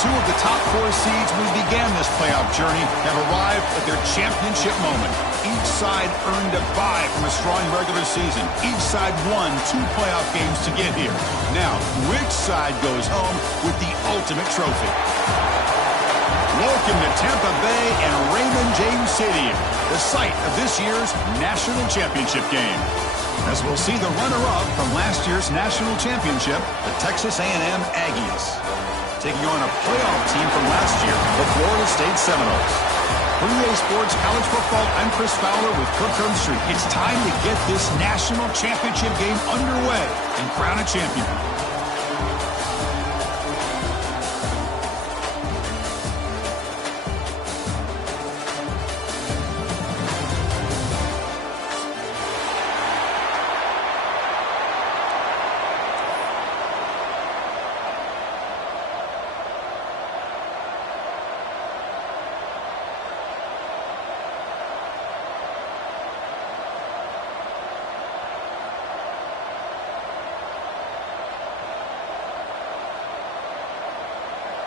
Two of the top 4 seeds when we began this playoff journey have arrived at their championship moment. Each side earned a bye from a strong regular season. Each side won 2 playoff games to get here. Now, which side goes home with the ultimate trophy? Welcome to Tampa Bay and Raymond James Stadium, the site of this year's national championship game. As we'll see the runner-up from last year's national championship, the Texas A&M Aggies, taking on a playoff team from last year, the Florida State Seminoles. For EA Sports College Football, I'm Chris Fowler with Kirk Herbstreit. It's time to get this national championship game underway and crown a champion.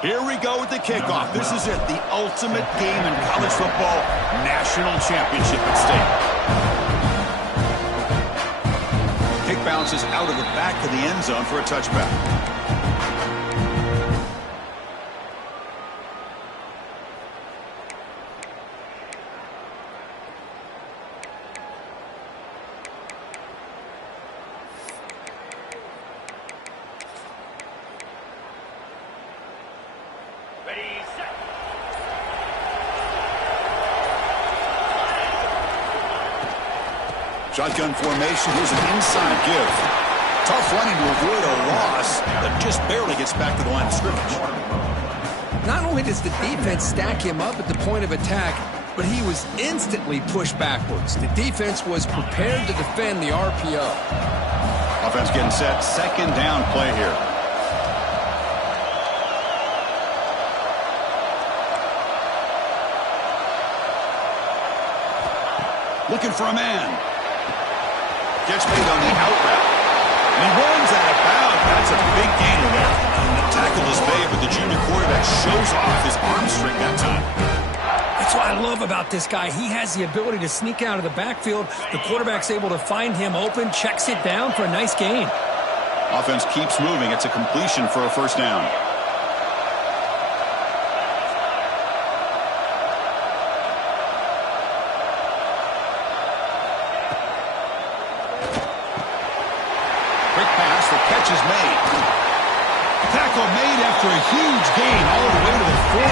Here we go with the kickoff. This is it, the ultimate game in college football, national championship at stake. Kick bounces out of the back of the end zone for a touchback. Shotgun formation. Here's an inside give. Tough running to avoid a loss, but just barely gets back to the line of scrimmage. Not only does the defense stack him up at the point of attack, but he was instantly pushed backwards. The defense was prepared to defend the RPO. Offense getting set. Second down play here. Looking for a man. Gets made on the out route. And he runs out of bounds. That's a big gain there. The tackle is made, but the junior quarterback shows off his arm strength that time. That's what I love about this guy. He has the ability to sneak out of the backfield. The quarterback's able to find him open, checks it down for a nice gain. Offense keeps moving. It's a completion for a first down. Catch is made. Tackle made after a huge gain all the way to the 40.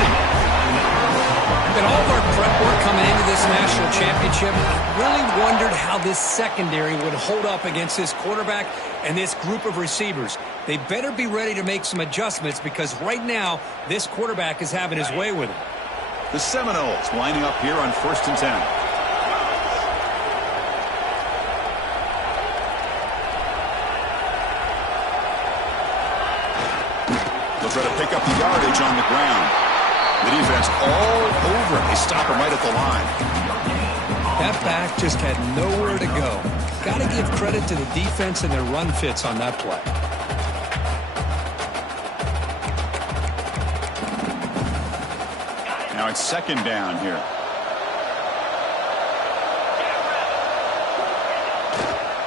In all of our prep work coming into this national championship, I really wondered how this secondary would hold up against this quarterback and this group of receivers. They better be ready to make some adjustments because right now, this quarterback is having his way with him. The Seminoles lining up here on 1st and 10. Try to pick up the yardage on the ground. The defense all over it. They stop him right at the line. That back just had nowhere to go. Got to give credit to the defense and their run fits on that play. Now it's second down here.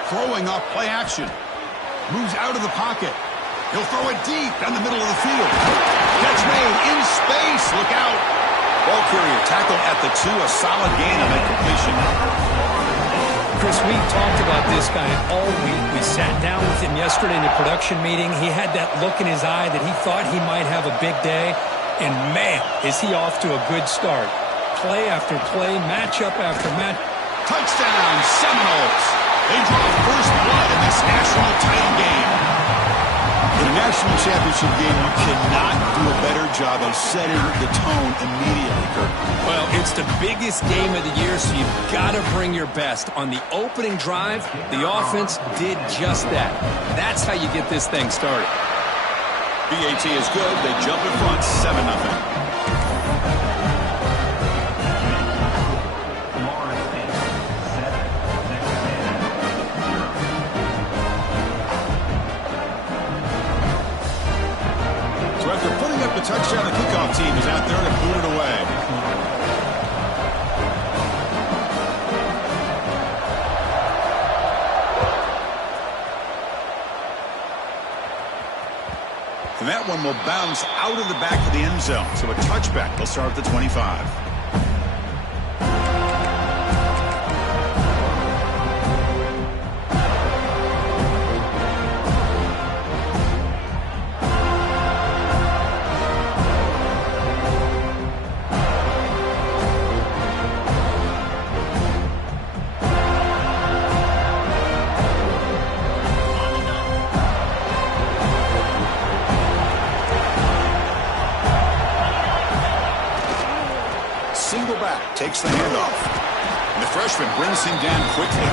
Throwing off play action. Moves out of the pocket. He'll throw it deep down the middle of the field. Catch made in space. Look out. Ball carrier tackled at the 2. A solid gain on that completion. Chris, we talked about this guy all week. We sat down with him yesterday in the production meeting. He had that look in his eye that he thought he might have a big day. And, man, is he off to a good start. Play after play, matchup after match. Touchdown, Seminoles. They draw first blood in this national title game. In a national championship game, you cannot do a better job of setting the tone immediately, Kirk. Well, it's the biggest game of the year, so you've got to bring your best. On the opening drive, the offense did just that. That's how you get this thing started. BAT is good. They jump in front, 7-0. Touchdown, the kick that one will bounce out of the back of the end zone. So a touchback will start at the 25. Single back, takes the handoff. And the freshman brings him down quickly.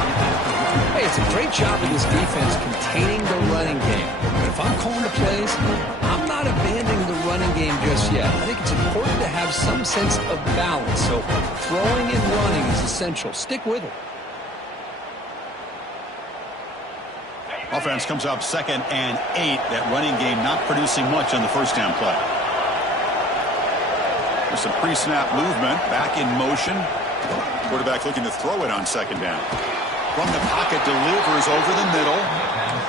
Hey, it's a great job of this defense containing the running game. But if I'm calling the plays, I'm not abandoning the running game just yet. I think it's important to have some sense of balance. So throwing and running is essential. Stick with it. Offense comes up 2nd and 8. That running game not producing much on the first down play. There's some pre-snap movement, back in motion. Quarterback looking to throw it on 2nd down. From the pocket, delivers over the middle.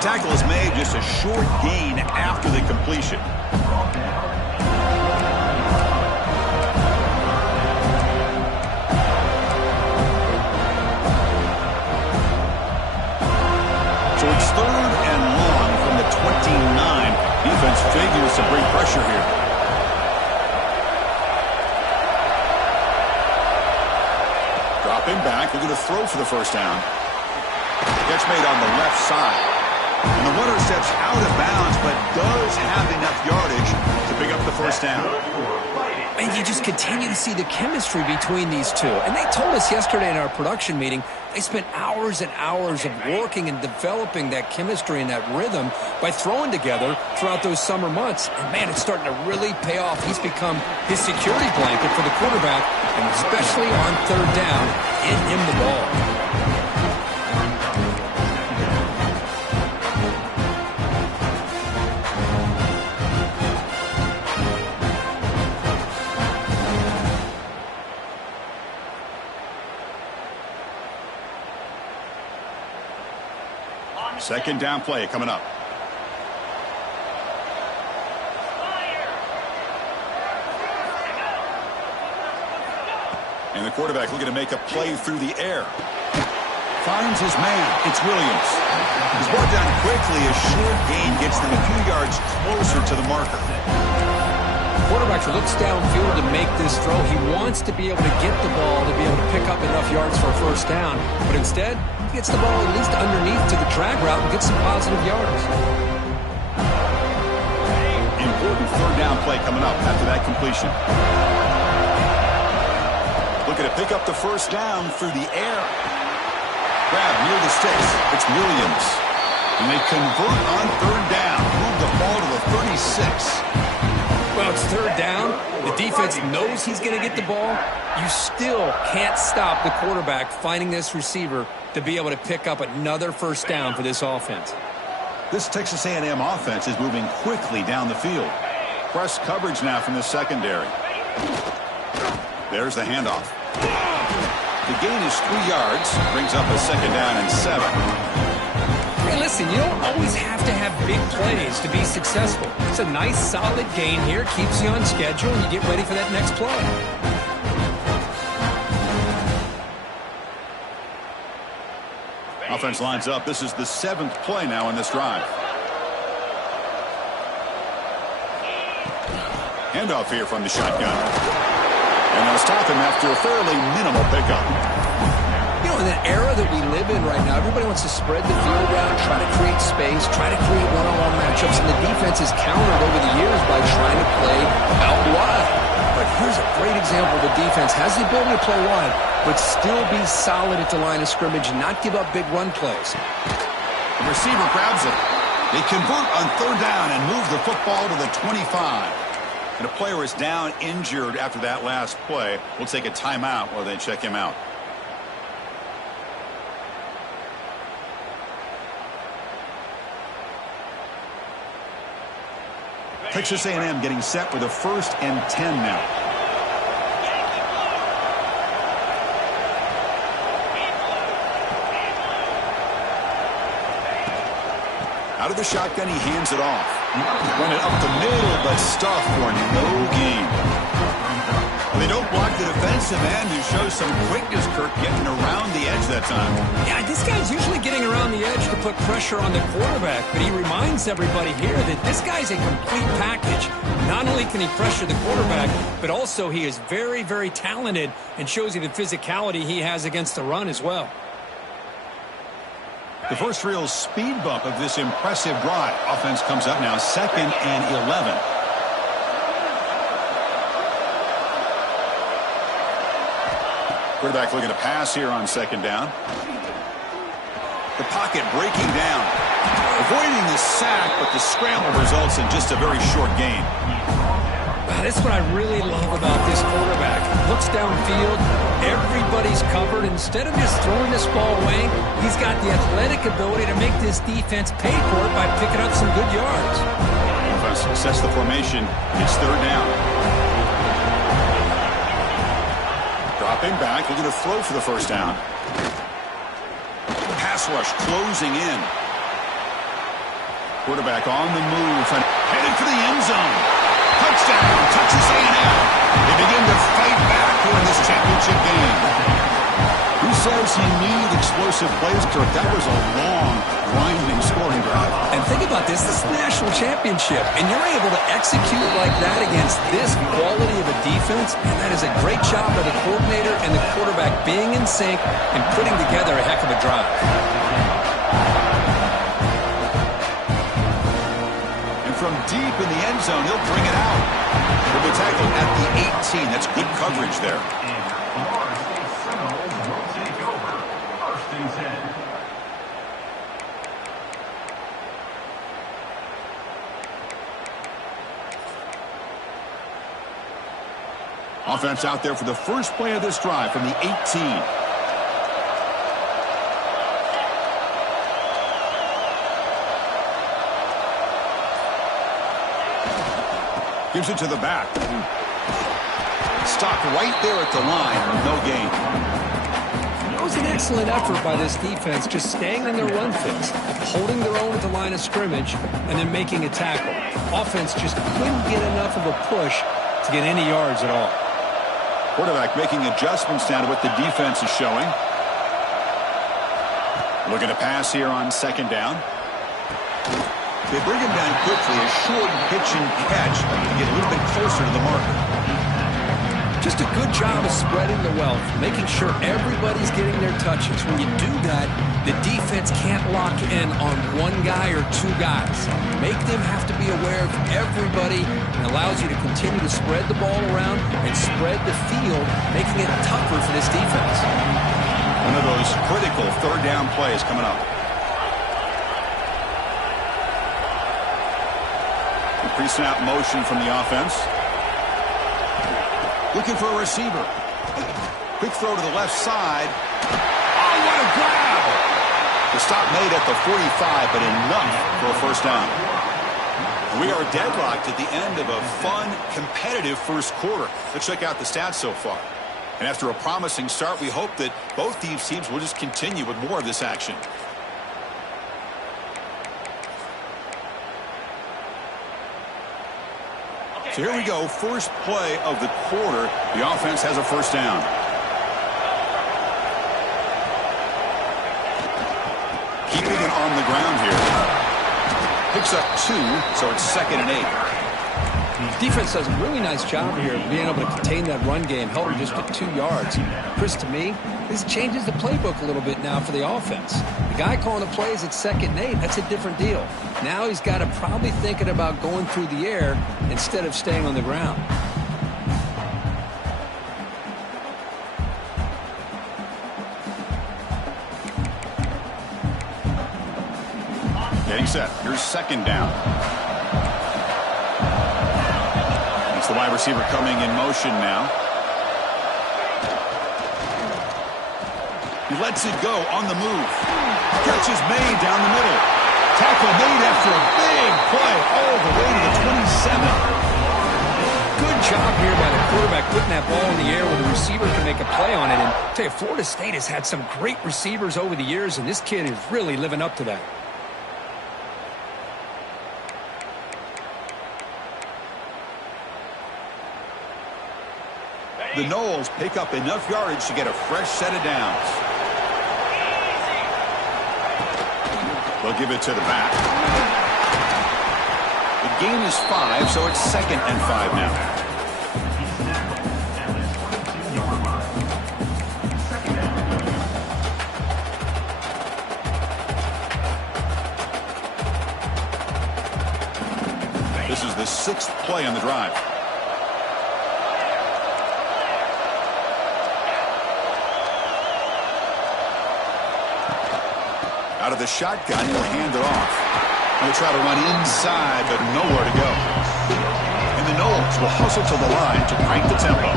Tackle is made, just a short gain after the completion. So it's 3rd and long from the 29. Defense figures to bring pressure here. Dropping back, looking to throw for the first down. Catch made on the left side. And the runner steps out of bounds, but does have enough yardage to pick up the first down. And you just continue to see the chemistry between these two. And they told us yesterday in our production meeting, they spent hours and hours of working and developing that chemistry and that rhythm by throwing together throughout those summer months. And, man, it's starting to really pay off. He's become his security blanket for the quarterback, and especially on 3rd down, get him the ball. Second down play coming up. And the quarterback looking to make a play through the air. Finds his man. It's Williams. He's brought down quickly. A short gain gets them a few yards closer to the marker. Quarterback looks downfield to make this throw. He wants to be able to get the ball to be able to pick up enough yards for a first down. But instead, he gets the ball at least underneath to the drag route and gets some positive yards. Important 3rd down play coming up after that completion. Looking to pick up the first down through the air. Grab near the sticks. It's Williams. And they convert on 3rd down. Move the ball to the 36. Well, it's 3rd down. The defense knows he's going to get the ball. You still can't stop the quarterback finding this receiver to be able to pick up another first down for this offense. This Texas A&M offense is moving quickly down the field. Press coverage now from the secondary. There's the handoff. The gain is 3 yards. Brings up a 2nd down and 7. Hey, listen, you don't always have to have big plays to be successful. It's a nice, solid gain here. Keeps you on schedule, and you get ready for that next play. Offense lines up. This is the 7th play now in this drive. Handoff here from the shotgun. And they'll stop him after a fairly minimal pickup. You know, in the era that we live in right now, everybody wants to spread the field around, try to create space, try to create one-on-one matchups, and the defense is countered over the years by trying to play out wide. But here's a great example. The defense has the ability to play wide, but still be solid at the line of scrimmage and not give up big run plays. The receiver grabs it. They convert on 3rd down and move the football to the 25. And a player is down injured after that last play. We'll take a timeout while they check him out. Texas A&M getting set with a 1st and 10 now. Out of the shotgun, he hands it off. Run it up the middle, but stuffed for no gain. They don't block the defensive end, who shows some quickness, Kirk, getting around the edge that time. Yeah, this guy's usually getting around the edge to put pressure on the quarterback, but he reminds everybody here that this guy's a complete package. Not only can he pressure the quarterback, but also he is very, very talented and shows you the physicality he has against the run as well. The first real speed bump of this impressive drive. Offense comes up now 2nd and 11. Quarterback looking to pass here on 2nd down. The pocket breaking down. Avoiding the sack, but the scramble results in just a very short gain. That's what I really love about this quarterback. Looks downfield, everybody's covered. Instead of just throwing this ball away, he's got the athletic ability to make this defense pay for it by picking up some good yards. Offense sets the formation. It's 3rd down. Dropping back, looking to throw for the 1st down. Pass rush closing in. Quarterback on the move and headed for the end zone. Touchdown, touches A&M. They begin to fight back here in this championship game. Who says you need explosive plays, Kirk? That was a long, grinding scoring drive. And think about this is the national championship, and you're able to execute like that against this quality of a defense, and that is a great job by the coordinator and the quarterback being in sync and putting together a heck of a drive. From deep in the end zone, he'll bring it out. He'll be tackled at the 18. That's good coverage there. Offense out there for the first play of this drive from the 18. Gives it to the back. Stopped right there at the line. No gain. It was an excellent effort by this defense, just staying in their run fix, holding their own at the line of scrimmage, and then making a tackle. Offense just couldn't get enough of a push to get any yards at all. Quarterback making adjustments down to what the defense is showing. Looking to pass here on 2nd down. They bring him down quickly, a short pitch and catch to get a little bit closer to the marker. Just a good job of spreading the wealth, making sure everybody's getting their touches. When you do that, the defense can't lock in on one guy or 2 guys. Make them have to be aware of everybody and allows you to continue to spread the ball around and spread the field, making it tougher for this defense. One of those critical 3rd down plays coming up. Pre-snap motion from the offense. Looking for a receiver. Quick throw to the left side. Oh, what a grab! The stop made at the 45, but enough for a 1st down. We are deadlocked at the end of a fun, competitive 1st quarter. Let's check out the stats so far. And after a promising start, we hope that both these teams will just continue with more of this action. So here we go, first play of the quarter. The offense has a 1st down. Keeping it on the ground here. Picks up 2, so it's 2nd and 8. Defense does a really nice job here of being able to contain that run game, held him just at 2 yards. Chris, to me, this changes the playbook a little bit now for the offense. The guy calling the plays at 2nd and 8, that's a different deal. Now he's got to probably thinking about going through the air instead of staying on the ground. Getting set. Here's 2nd down. It's the wide receiver coming in motion now. He lets it go on the move. Catch is made down the middle. Tackle made after a big play all the way to the 27. Good job here by the quarterback putting that ball in the air where the receiver can make a play on it. And I tell you, Florida State has had some great receivers over the years, and this kid is really living up to that. The Noles pick up enough yardage to get a fresh set of downs. They'll give it to the back. The gain is 5, so it's 2nd and 5 now. This is the 6th play on the drive. Out of the shotgun, he'll hand it off. He'll try to run inside, but nowhere to go. And the Noles will hustle to the line to crank the tempo.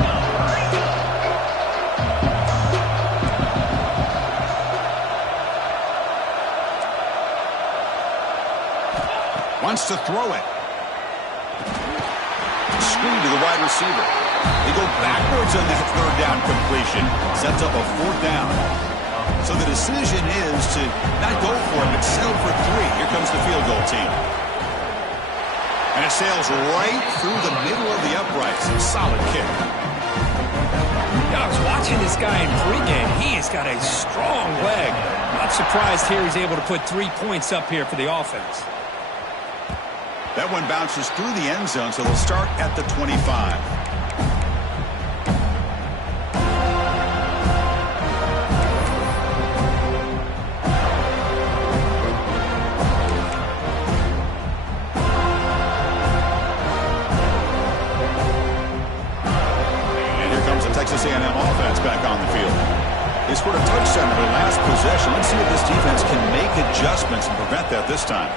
Wants to throw it. Screen to the wide receiver. They go backwards on that 3rd down completion. Sets up a 4th down. So the decision is to not go for it, but settle for 3. Here comes the field goal team. And it sails right through the middle of the uprights. Solid kick. Yeah, I was watching this guy in pregame. He has got a strong leg. Not surprised here he's able to put 3 points up here for the offense. That one bounces through the end zone, so they'll start at the 25. And here comes the Texas A&M offense back on the field. They scored a touchdown in their last possession. Let's see if this defense can make adjustments and prevent that this time.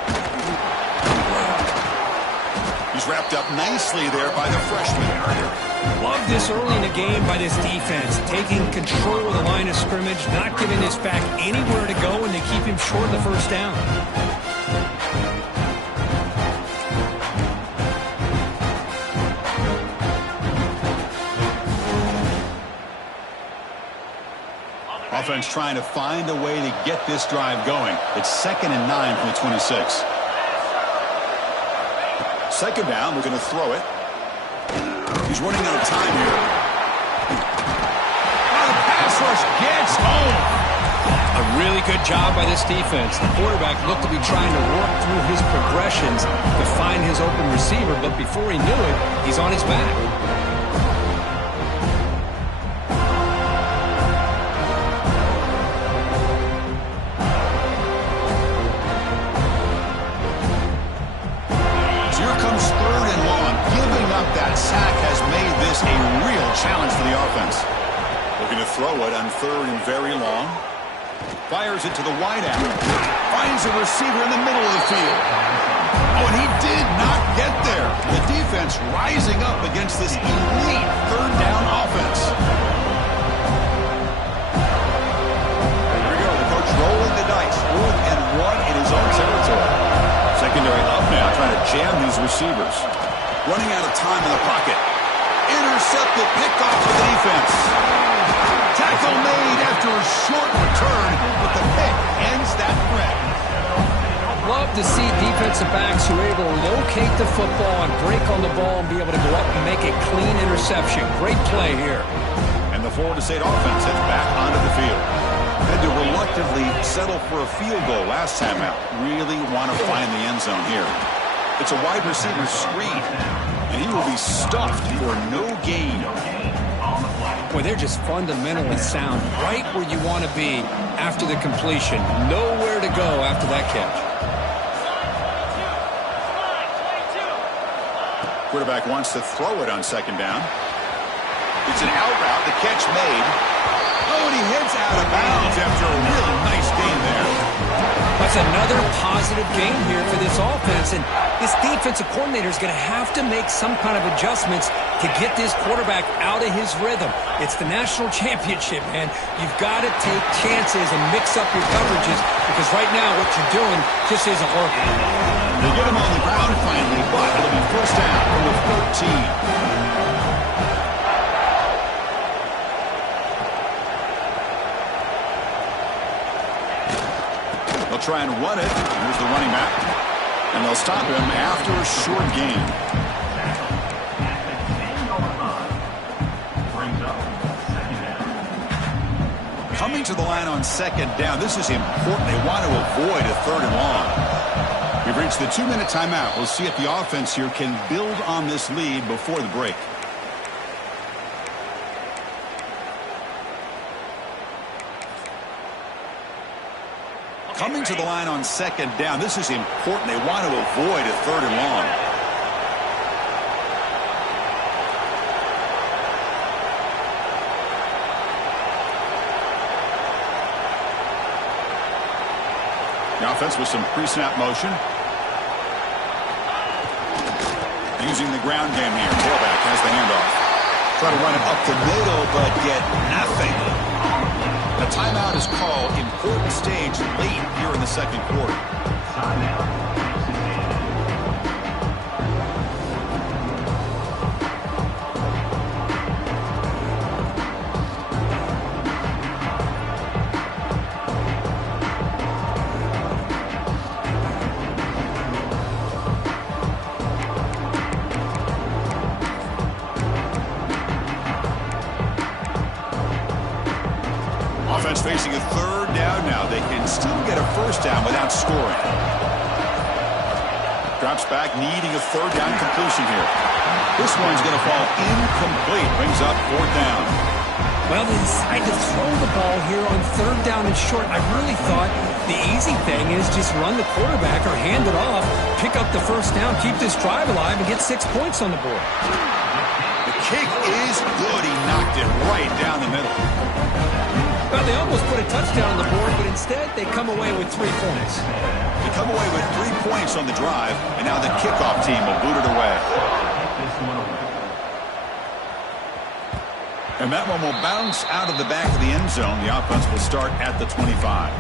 He's wrapped up nicely there by the freshman. Love this early in the game by this defense. Taking control of the line of scrimmage, not giving this back anywhere to go, and they keep him short of the 1st down. Offense trying to find a way to get this drive going. It's 2nd and 9 from the 26. 2nd down, we're going to throw it. He's running out of time here. Oh, the pass rush gets home. A really good job by this defense. The quarterback looked to be trying to work through his progressions to find his open receiver, but before he knew it, he's on his back. Sack has made this a real challenge for the offense. Looking to throw it on 3rd and very long. Fires it to the wideout. Finds a receiver in the middle of the field. Oh, and he did not get there. The defense rising up against this elite 3rd down offense. Here we go. The coach rolling the dice. 4th and 1 in his own territory. Secondary up now, trying to jam these receivers. Running out of time in the pocket. Intercepted, picked off for the defense. Tackle made after a short return, but the pick ends that threat. Love to see defensive backs who are able to locate the football and break on the ball and be able to go up and make a clean interception. Great play here. And the Florida State offense heads back onto the field. Had to reluctantly settle for a field goal last time out. Really want to find the end zone here. It's a wide receiver screen, and he will be stuffed for no gain. Boy, they're just fundamentally sound right where you want to be after the completion. Nowhere to go after that catch. Quarterback wants to throw it on 2nd down. It's an out route, the catch made. Oh, and he heads out of bounds after a really nice gain there. That's another positive game here for this offense, and this defensive coordinator is going to have to make some kind of adjustments to get this quarterback out of his rhythm. It's the national championship, man. You've got to take chances and mix up your coverages because right now what you're doing just isn't working. They get him on the ground finally, but it'll be 1st down from the 13. They'll try and run it. Here's the running back. And they'll stop him after a short gain. Coming to the line on second down. This is important. They want to avoid a third and long. We've reached the 2-minute timeout. We'll see if the offense here can build on this lead before the break. Coming to the line on second down. This is important. They want to avoid a third and long. The offense with some pre-snap motion. Using the ground game here. Tailback has the handoff. Try to run it up the middle, but get nothing. The timeout is called. Important stage late here in the second quarter. Offense facing a third down now. They can still get a first down without scoring. Drops back, needing a third down completion here. This one's going to fall incomplete. Brings up fourth down. Well, they decide to throw the ball here on third down and short. I really thought the easy thing is just run the quarterback or hand it off, pick up the first down, keep this drive alive, and get 6 points on the board. The kick is good. He knocked it right down the middle. Well, they almost put a touchdown on the board, but instead they come away with 3 points. They come away with 3 points on the drive, and now the kickoff team will boot it away. And that one will bounce out of the back of the end zone. The offense will start at the 25.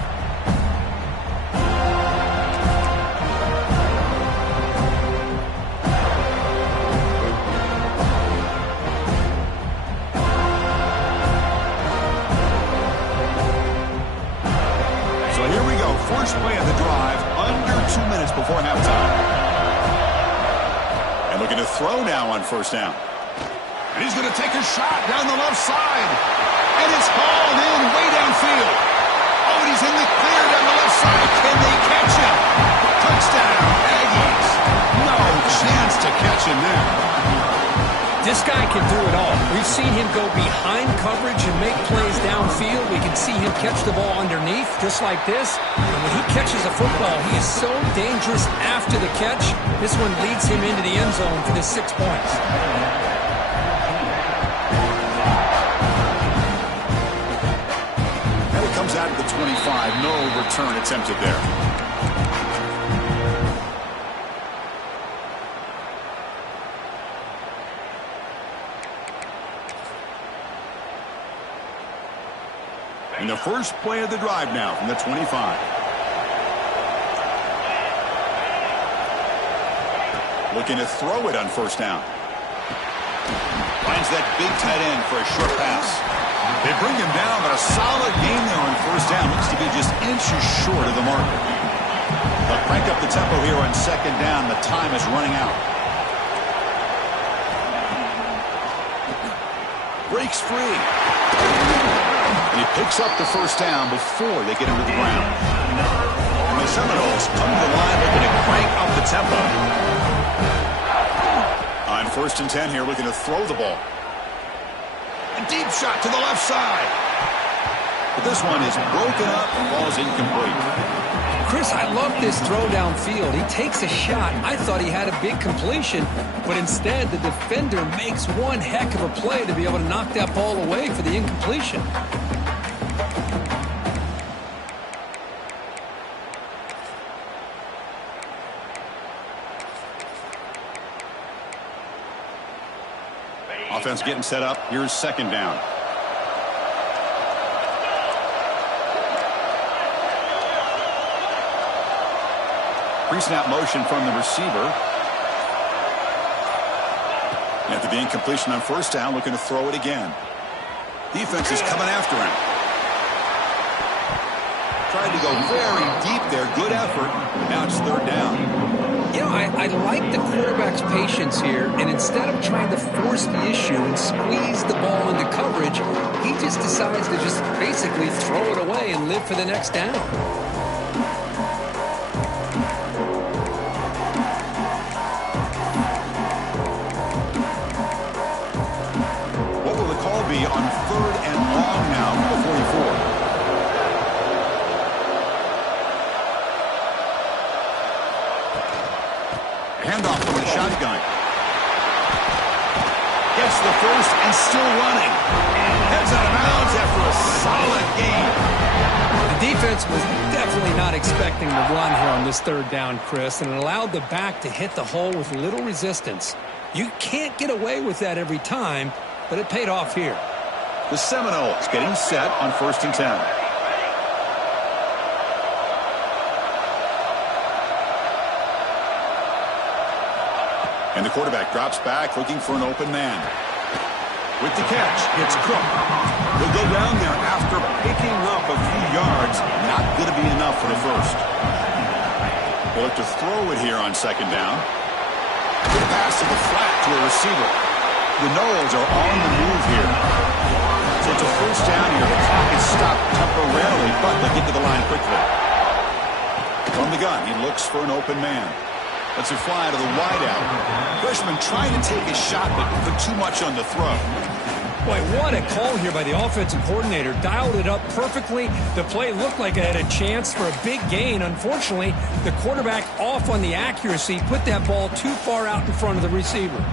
First play of the drive, under 2 minutes before halftime. And looking to throw now on first down. And he's going to take a shot down the left side. And it's hauled in way downfield. Oh, and he's in the clear down the left side. Can they catch him? Touchdown, Aggies. No chance to catch him there. This guy can do it all. We've seen him go behind coverage and make plays downfield. We can see him catch the ball underneath, just like this. And when he catches a football, he is so dangerous after the catch. This one leads him into the end zone for the 6 points. And it comes out of the 25. No return attempted there. And the first play of the drive now from the 25. Looking to throw it on first down. Finds that big tight end for a short pass. They bring him down, but a solid game there on first down. Looks to be just inches short of the marker. They'll crank up the tempo here on second down. The time is running out. Breaks free. And he picks up the first down before they get him to the ground. And the Seminoles come to the line looking to crank up the tempo. On first and 10 here, looking to throw the ball. A deep shot to the left side. But this one is broken up and falls incomplete. Chris, I love this throw downfield. He takes a shot. I thought he had a big completion, but instead the defender makes one heck of a play to be able to knock that ball away for the incompletion. Offense getting set up. Here's second down. Pre-snap motion from the receiver. After the incompletion on first down, looking to throw it again. Defense is coming after him. Tried to go very deep there. Good effort. Now it's third down. You know, I like the quarterback's patience here, and instead of trying to force the issue and squeeze the ball into coverage, he just decides to just basically throw it away and live for the next down. What will the call be on third and long now from the 44? Handoff from the shotgun. Gets the first and still running. Heads out of bounds after a solid game. The defense was definitely not expecting the run here on this third down, Chris, and it allowed the back to hit the hole with little resistance. You can't get away with that every time, but it paid off here. The Seminoles getting set on 1st and 10. And the quarterback drops back, looking for an open man. With the catch, it's Cook. He'll go down there after picking up a few yards. Not going to be enough for the first. They'll look to throw it here on 2nd down. Good pass to the flat to a receiver. The Noles are on the move here. So it's a 1st down here. The clock is stopped temporarily, but they'll get to the line quickly. From the gun, he looks for an open man. Lets it fly to the wideout. Freshman trying to take a shot, but put too much on the throw. Boy, what a call here by the offensive coordinator. Dialed it up perfectly. The play looked like it had a chance for a big gain. Unfortunately, the quarterback off on the accuracy, put that ball too far out in front of the receiver.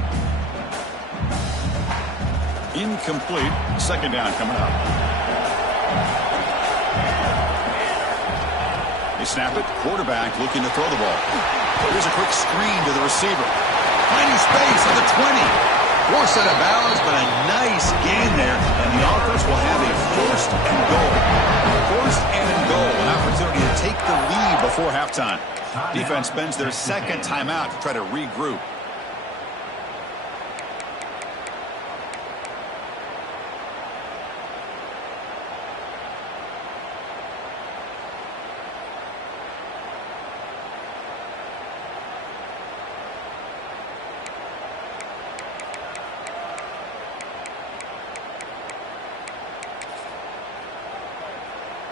Incomplete. 2nd down coming up. They snap it. Quarterback looking to throw the ball. Here's a quick screen to the receiver. Finding space at the 20. Forced out of bounds, but a nice gain there. And the offense will have a 1st and goal. 1st and goal. An opportunity to take the lead before halftime. Defense spends their 2nd timeout to try to regroup.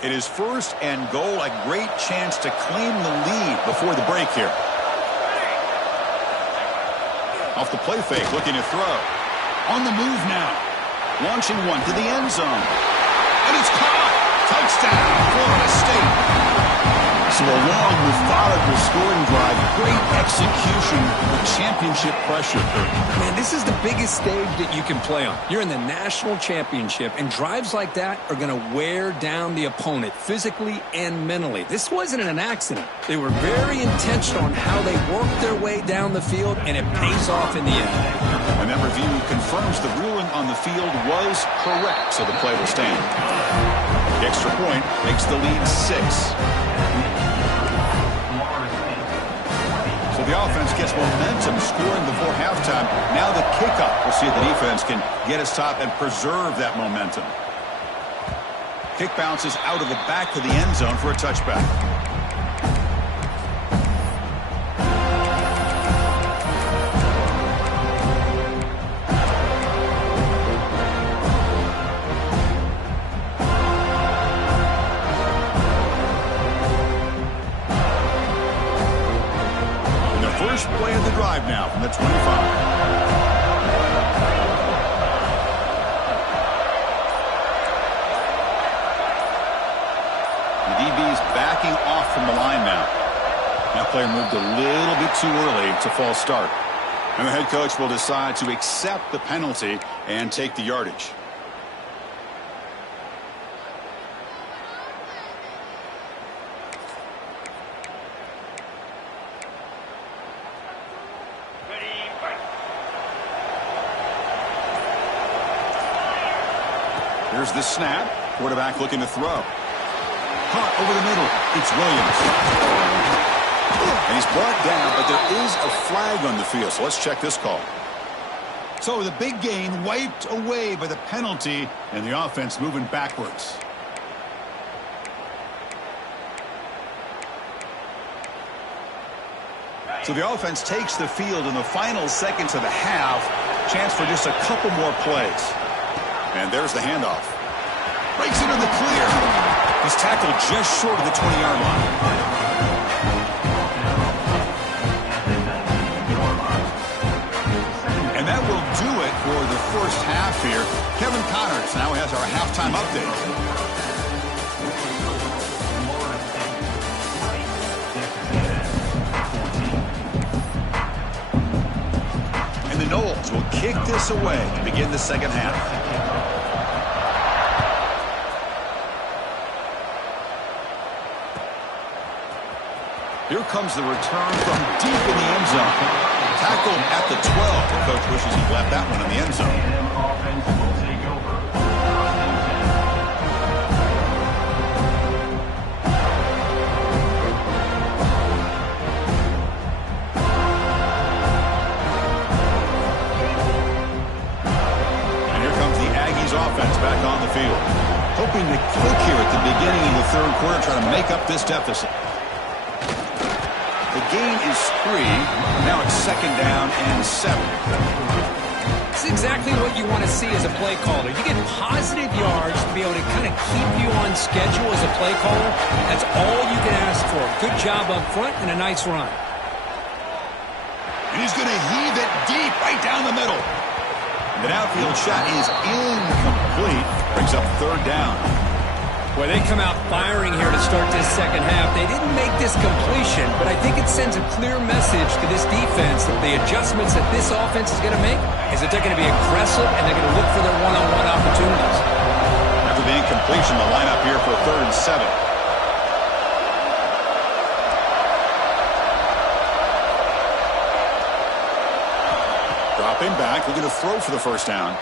It is 1st and goal, a great chance to claim the lead before the break here. Off the play fake, looking to throw. On the move now. Launching one to the end zone. And it's caught. Touchdown, Florida State. So a long, methodical scoring drive. Great execution with championship pressure. Man, this is the biggest stage that you can play on. You're in the national championship, and drives like that are going to wear down the opponent physically and mentally. This wasn't an accident. They were very intentional on how they worked their way down the field, and it pays off in the end. And that review confirms the ruling on the field was correct, so the play will stand. The extra point makes the lead 6. So the offense gets momentum scoring before halftime. Now the kickoff. We'll see if the defense can get a stop and preserve that momentum. Kick bounces out of the back of the end zone for a touchback. First play of the drive now from the 25. The DB's backing off from the line now. That player moved a little bit too early to false start. And the head coach will decide to accept the penalty and take the yardage. Here's the snap. Quarterback looking to throw. Caught over the middle. It's Williams. And he's brought down, but there is a flag on the field. So let's check this call. So the big gain wiped away by the penalty, and the offense moving backwards. So the offense takes the field in the final seconds of the half. Chance for just a couple more plays. And there's the handoff. Breaks into the clear. He's tackled just short of the 20-yard line. And that will do it for the first half here. Kevin Connors now has our halftime update. And the Noles will kick this away to begin the second half. Here comes the return from deep in the end zone. Tackled at the 12. The coach wishes he left that one in the end zone. And here comes the Aggies offense back on the field. Hoping to click here at the beginning of the third quarter, try to make up this deficit. The gain is 3. Now it's second down and 7. It's exactly what you want to see as a play caller. You get positive yards to be able to kind of keep you on schedule as a play caller. That's all you can ask for. Good job up front and a nice run. And he's going to heave it deep right down the middle. The outfield shot is incomplete. Brings up third down. Well, they come out firing here to start this second half. They didn't make this completion, but I think it sends a clear message to this defense that the adjustments that this offense is going to make is that they're going to be aggressive and they're going to look for their one-on-one opportunities. After the incompletion, the lineup here for third and 7. Dropping back, looking to throw for the first down.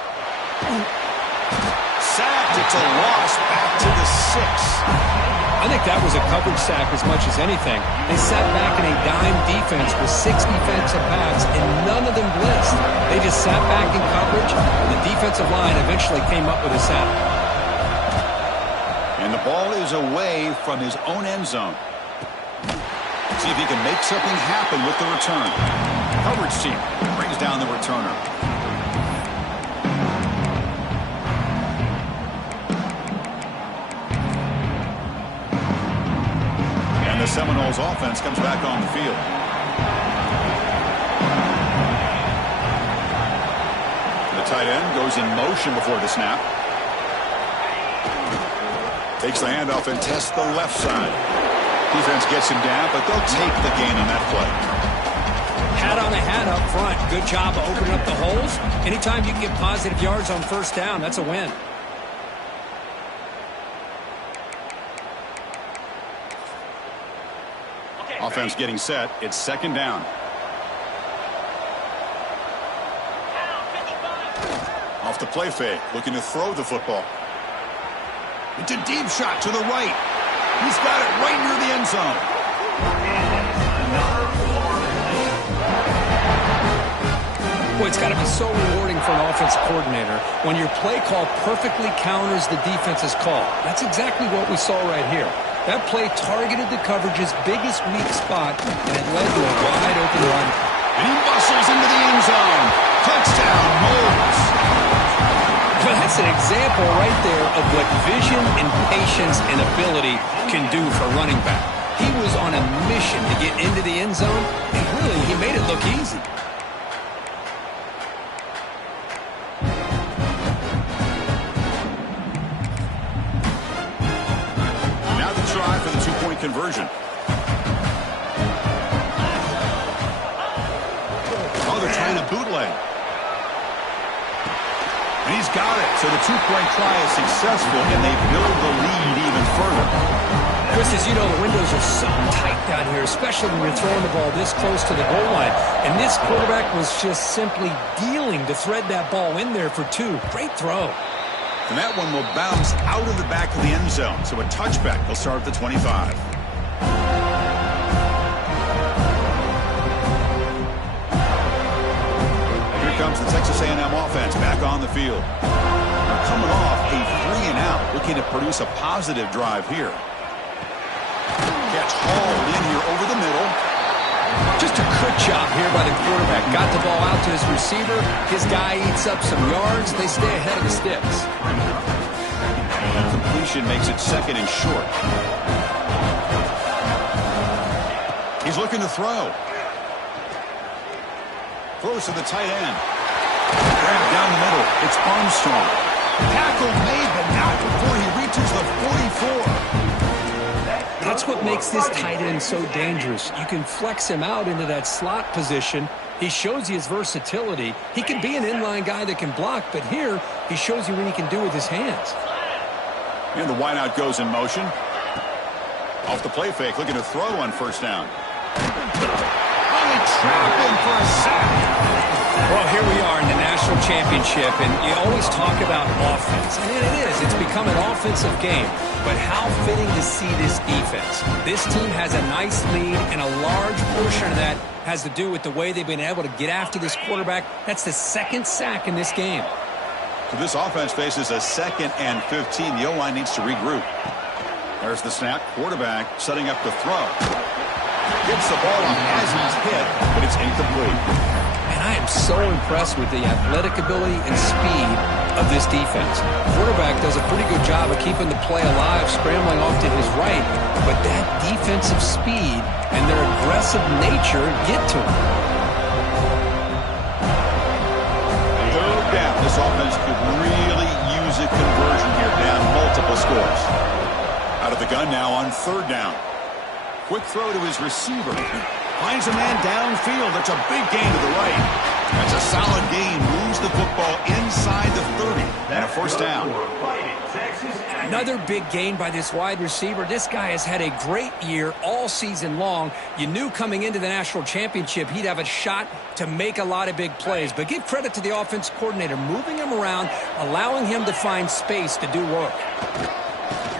Sacked. It's a loss back to the 6. I think that was a coverage sack as much as anything. They sat back in a dime defense with 6 defensive backs, and none of them blitzed. They just sat back in coverage, and the defensive line eventually came up with a sack. And the ball is away from his own end zone. See if he can make something happen with the return. Coverage team brings down the returner. The Seminoles offense comes back on the field. The tight end goes in motion before the snap. Takes the handoff and tests the left side. Defense gets him down, but they'll take the gain on that play. Hat on a hat up front. Good job of opening up the holes. Anytime you can get positive yards on first down, that's a win. Offense getting set. It's second down. Off the play fake. Looking to throw the football. It's a deep shot to the right. He's got it right near the end zone. Boy, it's got to be so rewarding for an offensive coordinator when your play call perfectly counters the defense's call. That's exactly what we saw right here. That play targeted the coverage's biggest weak spot, and it led to a wide-open run. And he muscles into the end zone. Touchdown, Noles. Well, that's an example right there of what vision and patience and ability can do for a running back. He was on a mission to get into the end zone, and really, he made it look easy. Try for the two-point conversion. Oh, they're trying to bootleg. And he's got it. So the two-point try is successful, and they build the lead even further. Chris, as you know, the windows are so tight down here, especially when you're throwing the ball this close to the goal line. And this quarterback was just simply dealing to thread that ball in there for 2. Great throw. And that one will bounce out of the back of the end zone. So a touchback will start at the 25. Here comes the Texas A&M offense back on the field. They're coming off a 3-and-out, looking to produce a positive drive here. Gets hauled in here over the middle. Just a Good job here by the quarterback. Got the ball out to his receiver. His guy eats up some yards. They stay ahead of the sticks. Completion makes it second and short. He's looking to throw. Throws to the tight end. Grab down the middle. It's Armstrong. Tackle made, but not before he reaches the 44. That's what makes this tight end so dangerous. You can flex him out into that slot position. He shows you his versatility. He can be an inline guy that can block, but here he shows you what he can do with his hands. And the wideout goes in motion. Off the play fake, looking to throw on first down. Only trap him for a sack. Well, here we are in the national championship, and you always talk about offense. And it is. It's become an offensive game. But how fitting to see this defense. This team has a nice lead, and a large portion of that has to do with the way they've been able to get after this quarterback. That's the second sack in this game. So this offense faces a 2nd and 15. The O-line needs to regroup. There's the snap. Quarterback setting up the throw. Gets the ball off as he's hit, but it's incomplete. And I am so impressed with the athletic ability and speed of this defense. Quarterback does a pretty good job of keeping the play alive, scrambling off to his right, but that defensive speed and their aggressive nature get to him. Third down. This offense could really use a conversion here, down multiple scores. Out of the gun now on third down. Quick throw to his receiver. Finds a man downfield. That's a big gain to the right. That's a solid gain. Moves the football inside the 30. And a first down. Another big gain by this wide receiver. This guy has had a great year all season long. You knew coming into the national championship he'd have a shot to make a lot of big plays. But give credit to the offense coordinator, moving him around, allowing him to find space to do work.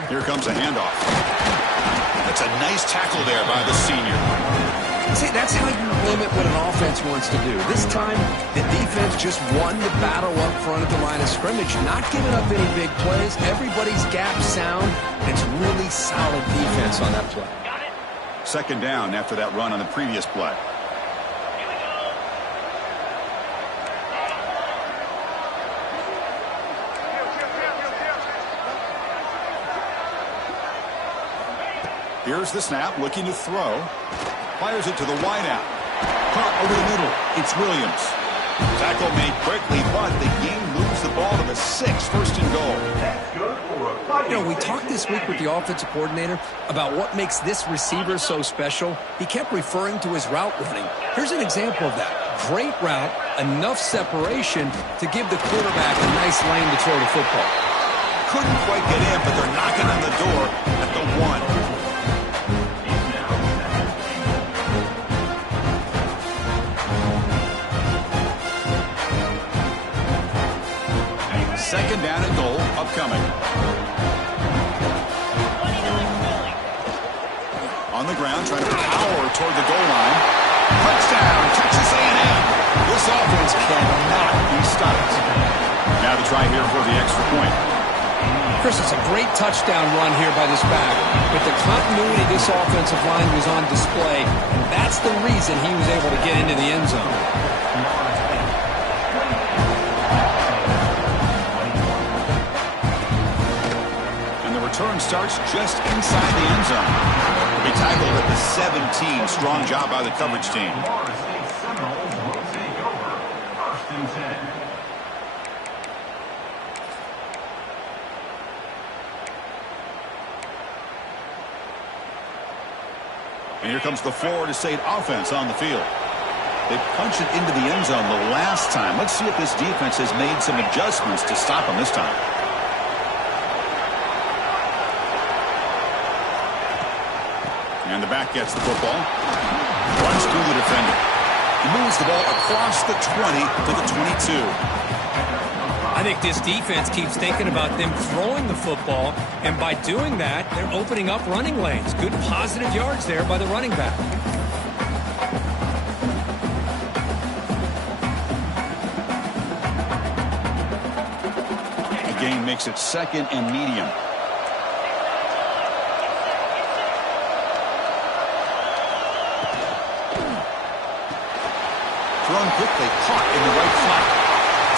Here comes a handoff. That's a nice tackle there by the senior. See, that's how you limit what an offense wants to do. This time, the defense just won the battle up front at the line of scrimmage, not giving up any big plays. Everybody's gap sound. It's really solid defense on that play. Second down after that run on the previous play. Here's the snap, looking to throw. Fires it to the wideout. Caught over the middle. It's Williams. Tackle made quickly, but the game moves the ball to the 6, first and goal. You know, we talked this week with the offensive coordinator about what makes this receiver so special. He kept referring to his route running. Here's an example of that. Great route, enough separation to give the quarterback a nice lane to throw the football. Couldn't quite get in, but they're knocking on the door at the 1. Second down and goal, upcoming. On the ground, trying to power toward the goal line. Touchdown, Texas A&M. This offense cannot be stopped. Now to try here for the extra point. Chris, it's a great touchdown run here by this back, but the continuity of this offensive line was on display, and that's the reason he was able to get into the end zone. Return starts just inside the end zone. Will be tackled at the 17. Strong job by the coverage team. And here comes the Florida State offense on the field. They punch it into the end zone the last time. Let's see if this defense has made some adjustments to stop them this time. And the back gets the football. Runs through the defender. He moves the ball across the 20 to the 22. I think this defense keeps thinking about them throwing the football, and by doing that, they're opening up running lanes. Good positive yards there by the running back. The gain makes it second and medium. thrown quickly, caught in the right flank.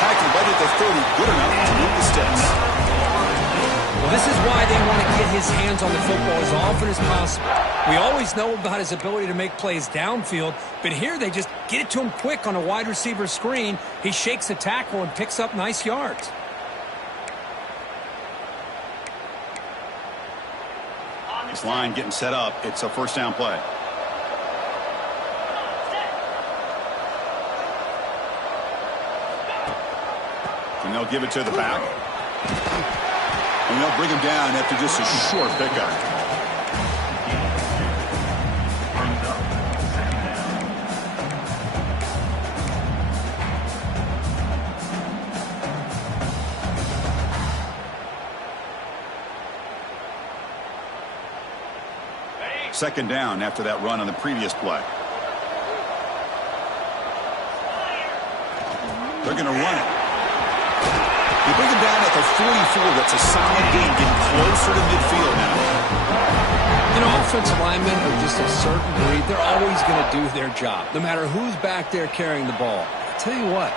Tackle right at the 30, good enough to move the sticks. Well, this is why they want to get his hands on the football as often as possible. We always know about his ability to make plays downfield, but here they just get it to him quick on a wide receiver screen. He shakes the tackle and picks up nice yards. This line getting set up. It's a first down play. And they'll give it to the back. And they'll bring him down after just a short pickup. Second down after that run on the previous play. They're going to run it. They bring him down at the 44. That's a solid gain, getting closer to midfield now. You know, offensive linemen are just a certain breed. They're always going to do their job, no matter who's back there carrying the ball. I tell you what,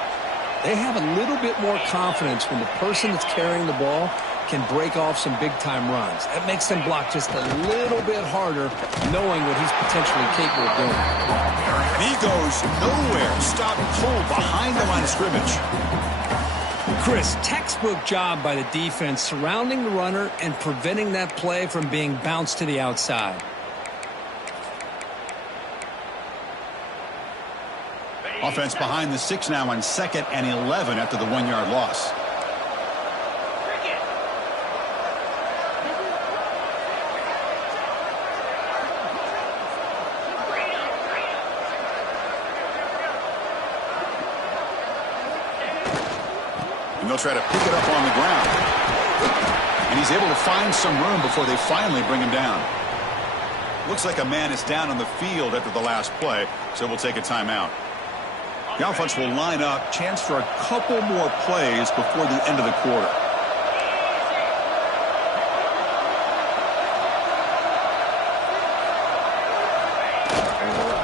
they have a little bit more confidence when the person that's carrying the ball can break off some big-time runs. That makes them block just a little bit harder, knowing what he's potentially capable of doing. And he goes nowhere. Stop cold behind the line of scrimmage. Chris, textbook job by the defense surrounding the runner and preventing that play from being bounced to the outside. Offense behind the 6 now on 2nd and 11 after the 1-yard loss. And they'll try to pick it up on the ground. And he's able to find some room before they finally bring him down. Looks like a man is down on the field after the last play, so we'll take a timeout. The offense will line up, chance for a couple more plays before the end of the quarter.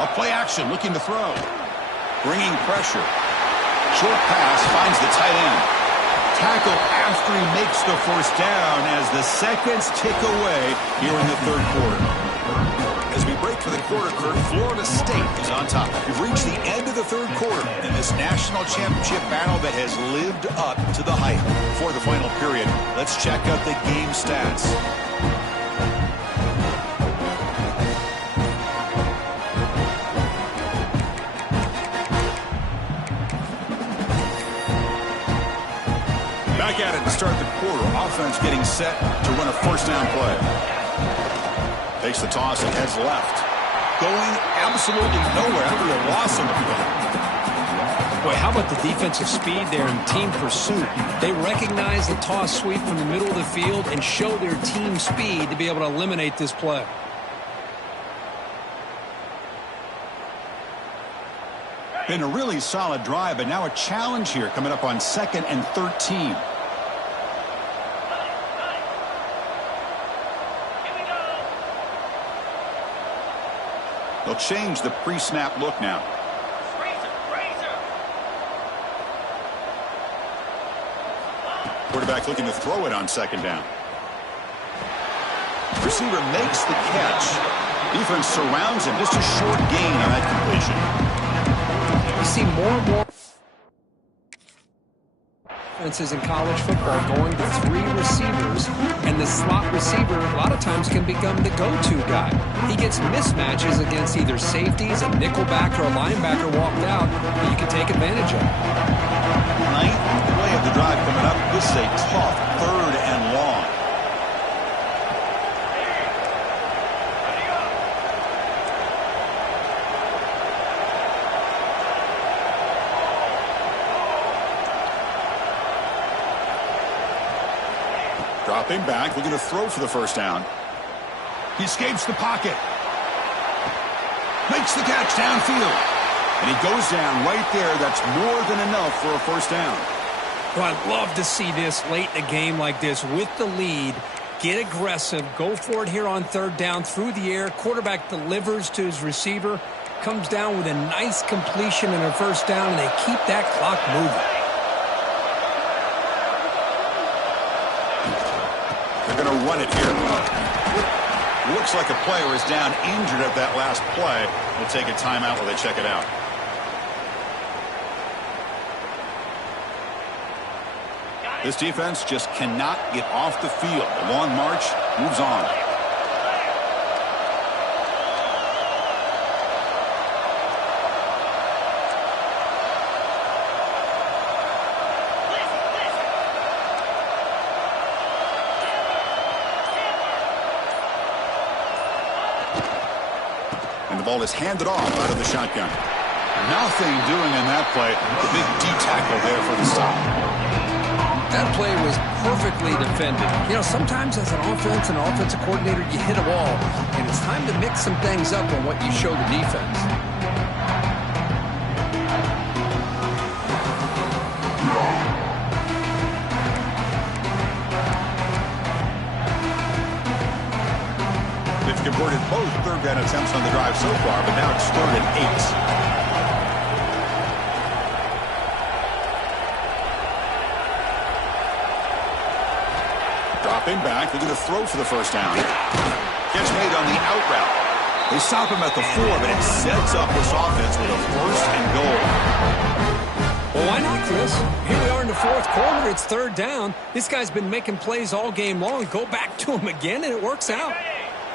A play action, looking to throw. Bringing pressure. Short pass finds the tight end. Tackle after he makes the first down as the seconds tick away here in the third quarter. As we break for the quarter, Kurt, Florida State is on top. We've reached the end of the third quarter in this national championship battle that has lived up to the hype. For the final period, let's check out the game stats. Back at it to start the quarter. Offense getting set to run a first down play. Takes the toss and heads left. Going absolutely nowhere after a loss on the field. Boy, how about the defensive speed there in team pursuit? They recognize the toss sweep from the middle of the field and show their team speed to be able to eliminate this play. Been a really solid drive, but now a challenge here coming up on 2nd and 13. They'll change the pre-snap look now. Quarterback looking to throw it on 2nd down. Receiver makes the catch. Defense surrounds him. Just a short gain on that completion. You see more and more offenses in college football going to 3 receivers, and the slot receiver a lot of times can become the go-to guy. He gets mismatches against either safeties, a nickelback, or a linebacker walked out that you can take advantage of. 9th play of the drive coming up. This is a tough 3rd and long. Dropping back, looking to throw for the first down. He escapes the pocket. Makes the catch downfield. And he goes down right there. That's more than enough for a first down. Well, I'd love to see this late in a game like this with the lead. Get aggressive. Go for it here on 3rd down through the air. Quarterback delivers to his receiver. comes down with a nice completion and a first down, and they keep that clock moving. They're going to run it here. Looks like a player is down injured at that last play. We'll take a timeout while they check it out. This defense just cannot get off the field. The long march moves on. And the ball is handed off out of the shotgun. Nothing doing in that play. The big D tackle there for the stop. That play was perfectly defended. You know, sometimes as an offensive coordinator, you hit a wall, and it's time to mix some things up on what you show the defense. They've converted both third down attempts on the drive so far, but now it's third and 8. Dropping back, they're going to throw for the first down. Catch made on the out route. They stop him at the 4, but it sets up this offense with a first and goal. Well, why not, Chris? Here we are in the fourth quarter. It's third down. This guy's been making plays all game long. Go back to him again, and it works out.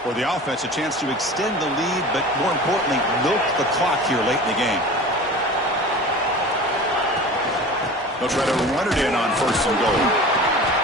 For the offense, a chance to extend the lead, but more importantly, milk the clock here late in the game. They'll try to run it in on first and goal.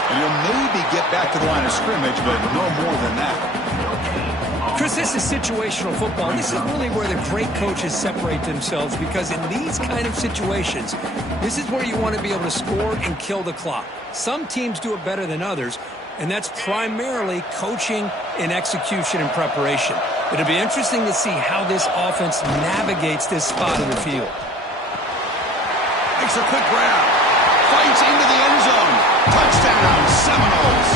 And you'll maybe get back to the line of scrimmage, but no more than that. Chris, this is situational football. This is really where the great coaches separate themselves, because in these kind of situations, this is where you want to be able to score and kill the clock. Some teams do it better than others, and that's primarily coaching and execution and preparation. It'll be interesting to see how this offense navigates this spot in the field. Makes a quick grab. Fights into the end zone. Touchdown, Seminoles.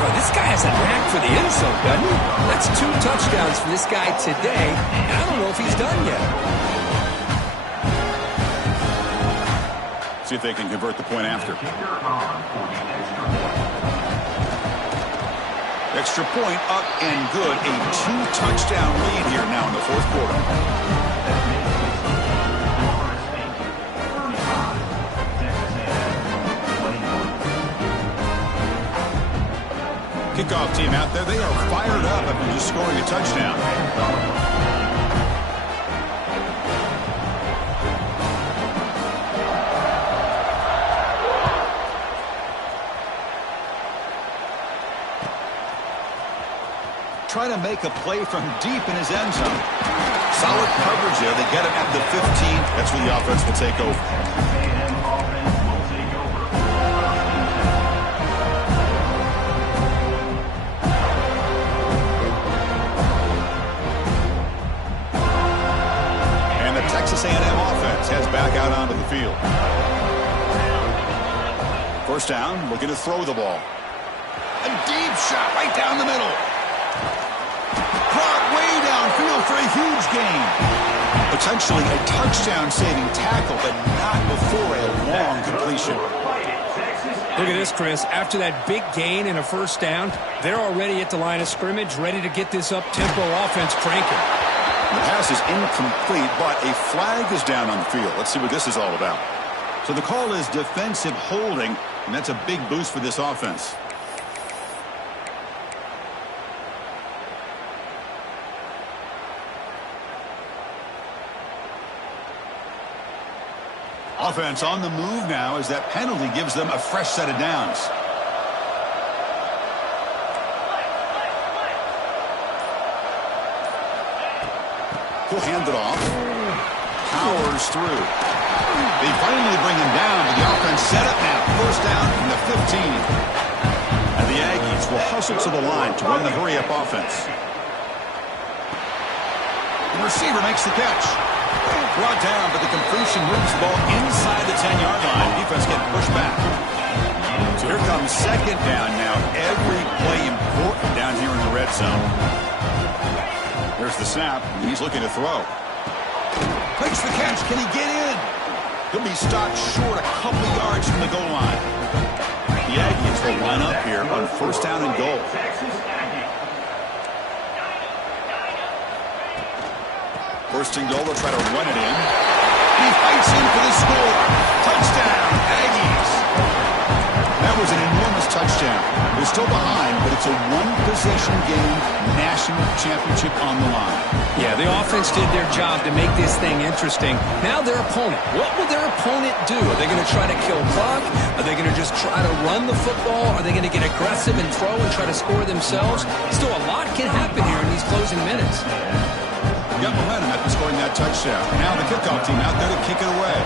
Well, this guy has a knack for the end zone, doesn't he? That's 2 touchdowns for this guy today, and I don't know if he's done yet. See if they can convert the point after. Extra point up and good. A 2-touchdown lead here now in the fourth quarter. Kickoff team out there. They are fired up after just scoring a touchdown. Trying to make a play from deep in his end zone. Solid coverage there. They get him at the 15. That's where the offense will take over. Texas A&M offense heads back out onto the field. First down, looking to throw the ball. A deep shot right down the middle. Caught way downfield for a huge gain. Potentially a touchdown-saving tackle, but not before a long completion. Look at this, Chris. After that big gain and a first down, they're already at the line of scrimmage, ready to get this up-tempo offense cranking. The pass is incomplete, but a flag is down on the field. Let's see what this is all about. So the call is defensive holding, and that's a big boost for this offense. Offense on the move now as that penalty gives them a fresh set of downs. He'll hand it off. Powers through. They finally bring him down, but the offense set up now. First down from the 15. And the Aggies will hustle to the line to run the hurry-up offense. The receiver makes the catch. Brought down, but the completion moves the ball inside the 10-yard line. Defense getting pushed back. So here comes second down now. Every play important down here in the red zone. There's the snap. He's looking to throw. Makes the catch. Can he get in? He'll be stopped short a couple yards from the goal line. The Aggies will line up here on first down and goal. First and goal, they'll try to run it in. He fights in for the score. Touchdown, Aggies. That was an enormous touchdown. They're still behind, but it's a one-possession game, national championship on the line. Yeah, the offense did their job to make this thing interesting. Now their opponent. What will their opponent do? Are they going to try to kill clock? Are they going to just try to run the football? Are they going to get aggressive and throw and try to score themselves? Still, a lot can happen here in these closing minutes. Got momentum after scoring that touchdown. Now the kickoff team out there to kick it away.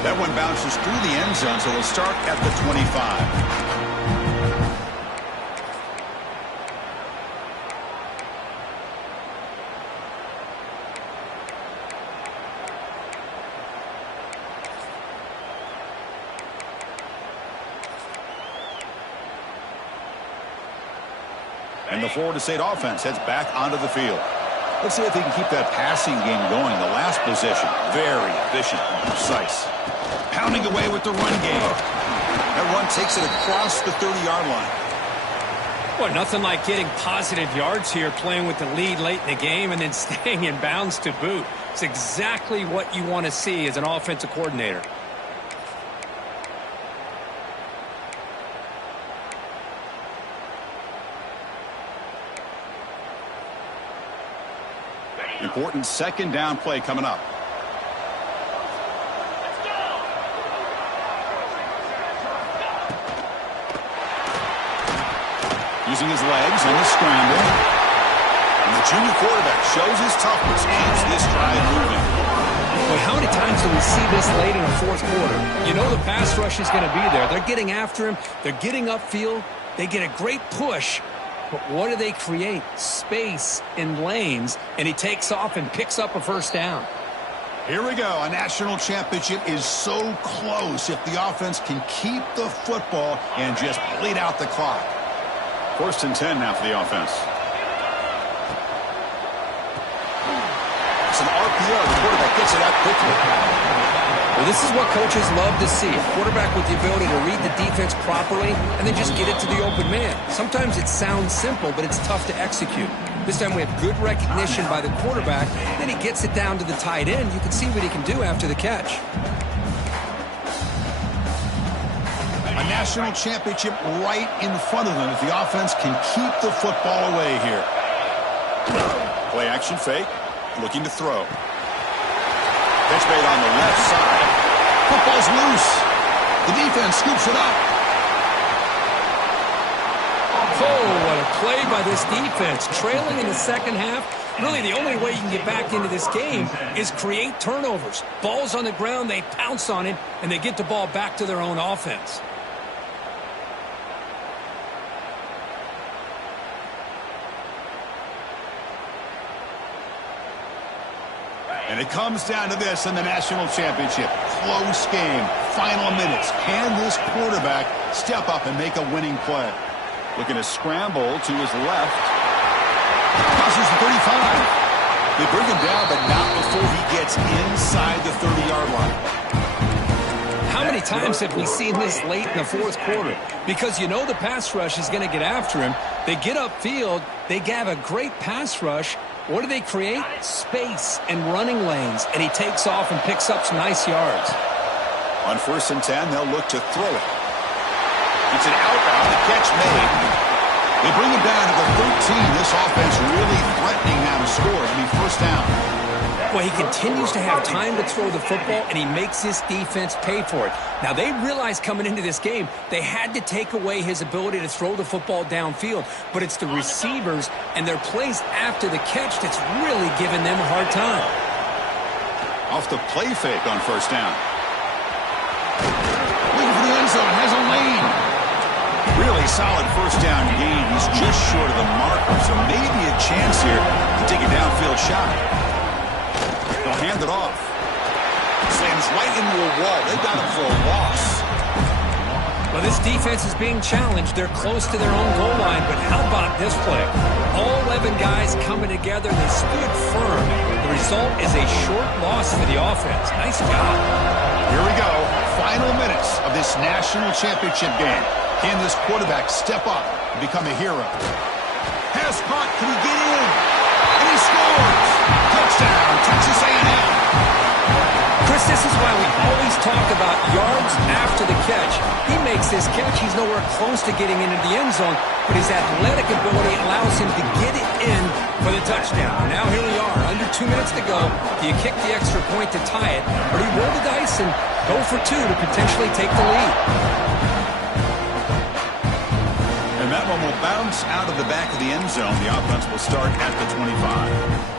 That one bounces through the end zone, so they'll start at the 25. And the Florida State offense heads back onto the field. Let's see if they can keep that passing game going. The last possession, very efficient and precise. Pounding away with the run game. That run takes it across the 30-yard line. Well, nothing like getting positive yards here, playing with the lead late in the game and then staying in bounds to boot. It's exactly what you want to see as an offensive coordinator. Important second down play coming up. Using his legs on the scramble. And the junior quarterback shows his toughness, keeps this drive moving. But how many times do we see this late in a fourth quarter? You know the pass rush is going to be there. They're getting after him. They're getting upfield. They get a great push. But what do they create? Space in lanes, and he takes off and picks up a first down. Here we go. A national championship is so close if the offense can keep the football and just bleed out the clock. First and 10 now for the offense. It's an RPO. The quarterback gets it out quickly. Well, this is what coaches love to see. A quarterback with the ability to read the defense properly and then just get it to the open man. Sometimes it sounds simple, but it's tough to execute. This time we have good recognition by the quarterback. Then he gets it down to the tight end. You can see what he can do after the catch. A national championship right in front of them if the offense can keep the football away here. Play action fake. Looking to throw. Pitch made on the left side. Football's loose. The defense scoops it up. Oh, what a play by this defense. Trailing in the second half. Really, the only way you can get back into this game is create turnovers. Ball's on the ground, they pounce on it, and they get the ball back to their own offense. And it comes down to this in the national championship. Close game. Final minutes. Can this quarterback step up and make a winning play? Looking to scramble to his left. Crosses the 35. They bring him down, but not before he gets inside the 30-yard line. How many times have we seen this late in the fourth quarter? Because you know the pass rush is going to get after him. They get upfield. They have a great pass rush. What do they create? Space and running lanes. And he takes off and picks up some nice yards. On first and 10, they'll look to throw it. It's an outbound. The catch made. They bring him down to the 13. This offense really threatening now to score. It'll be first down. Well, he continues to have time to throw the football, and he makes his defense pay for it. Now, they realized coming into this game they had to take away his ability to throw the football downfield, but it's the receivers and their plays after the catch that's really giving them a hard time. Off the play fake on first down. Looking for the end zone, has a lane. Really solid first down gain. He's just short of the marker, so maybe a chance here to take a downfield shot. They'll hand it off. Slams right into a wall. They got him for a loss. Well, this defense is being challenged. They're close to their own goal line, but how about this play? All 11 guys coming together. They stood firm. The result is a short loss for the offense. Nice job. Here we go. Final minutes of this national championship game. Can this quarterback step up and become a hero? Pass caught. Can he get in? And he scores. Touchdown, Texas A&M. Chris, this is why we always talk about yards after the catch. He makes this catch. He's nowhere close to getting into the end zone, but his athletic ability allows him to get it in for the touchdown. Now here we are, under 2 minutes to go. Do you kick the extra point to tie it, or do you roll the dice and go for two to potentially take the lead? And that one will bounce out of the back of the end zone. The offense will start at the 25.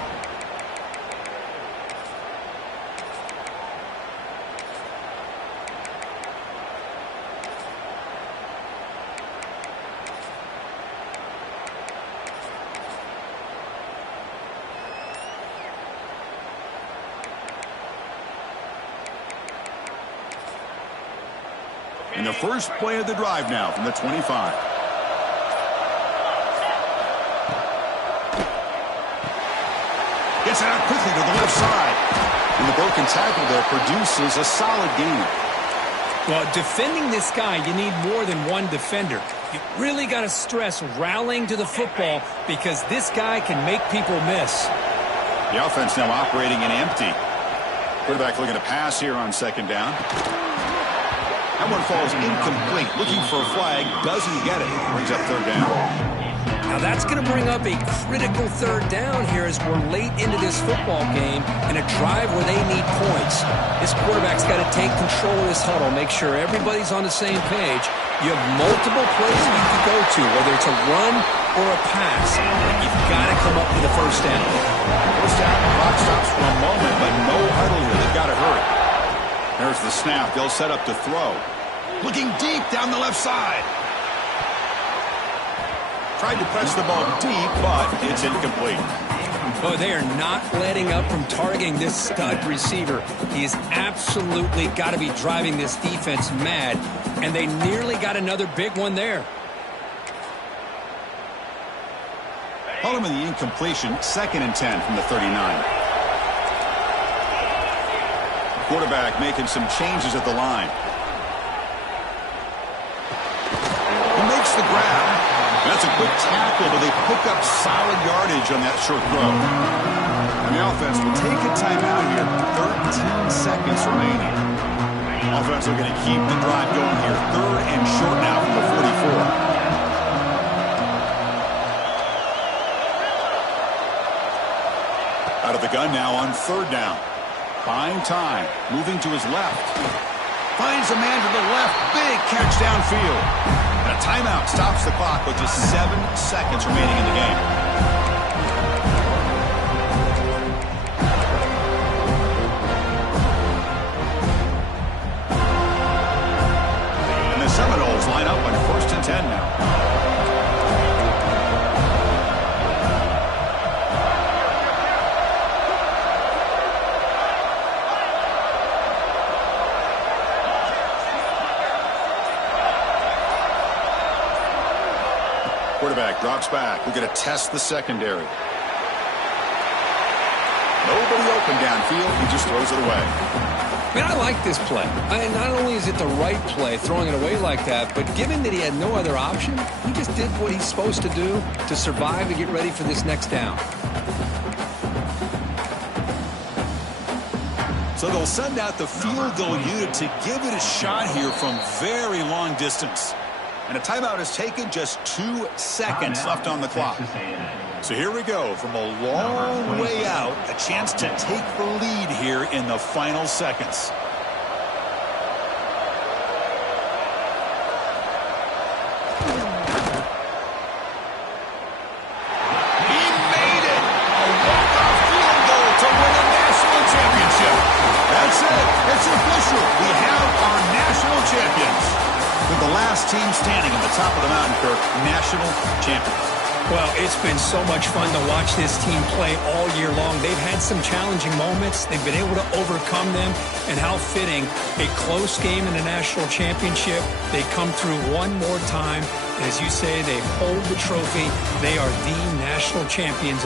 In the first play of the drive now from the 25. Gets it out quickly to the left side. And the broken tackle there produces a solid gain. Well, defending this guy, you need more than one defender. You really got to stress rallying to the football because this guy can make people miss. The offense now operating in empty. Quarterback looking to pass here on second down. That one falls incomplete. Looking for a flag. Doesn't get it. Brings up third down. Now that's going to bring up a critical third down here as we're late into this football game in a drive where they need points. This quarterback's got to take control of this huddle, make sure everybody's on the same page. You have multiple plays you can go to, whether it's a run or a pass. But you've got to come up with a first down. First down, the clock stops for a moment, but no huddle here. They've got to hurry. There's the snap. They'll set up to throw. Looking deep down the left side. Tried to press the ball deep, but it's incomplete. Oh, they are not letting up from targeting this stud receiver. He has absolutely got to be driving this defense mad, and they nearly got another big one there. Call him in the incompletion, 2nd and 10 from the 39. Quarterback making some changes at the line. He makes the grab. That's a quick tackle, but they pick up solid yardage on that short throw. And the offense will take a timeout here. 13 seconds remaining. Offense looking to keep the drive going here. 3rd and short now from the 44. Out of the gun now on 3rd down. Buying time. Moving to his left. Finds a man to the left. Big catch downfield. And a timeout stops the clock with just 7 seconds remaining in the game. And the Seminoles line up on 1st and 10 now. Quarterback drops back. We're going to test the secondary. Nobody open downfield. He just throws it away. Man, I like this play. Not only is it the right play, throwing it away like that, but given that he had no other option, he just did what he's supposed to do to survive and get ready for this next down. So they'll send out the field goal unit to give it a shot here from very long distance. And a timeout is taken, just 2 seconds left on the clock. So here we go from a long way out, a chance to take the lead here in the final seconds. He made it! A walk-off field goal to win a national championship. That's it. It's official. We have our national champions. With the last team standing at the top of the mountain, Kirk, national champions. Well, it's been so much fun to watch this team play all year long. They've had some challenging moments. They've been able to overcome them. And how fitting, a close game in the national championship. They come through one more time. And as you say, they hold the trophy. They are the national champions of the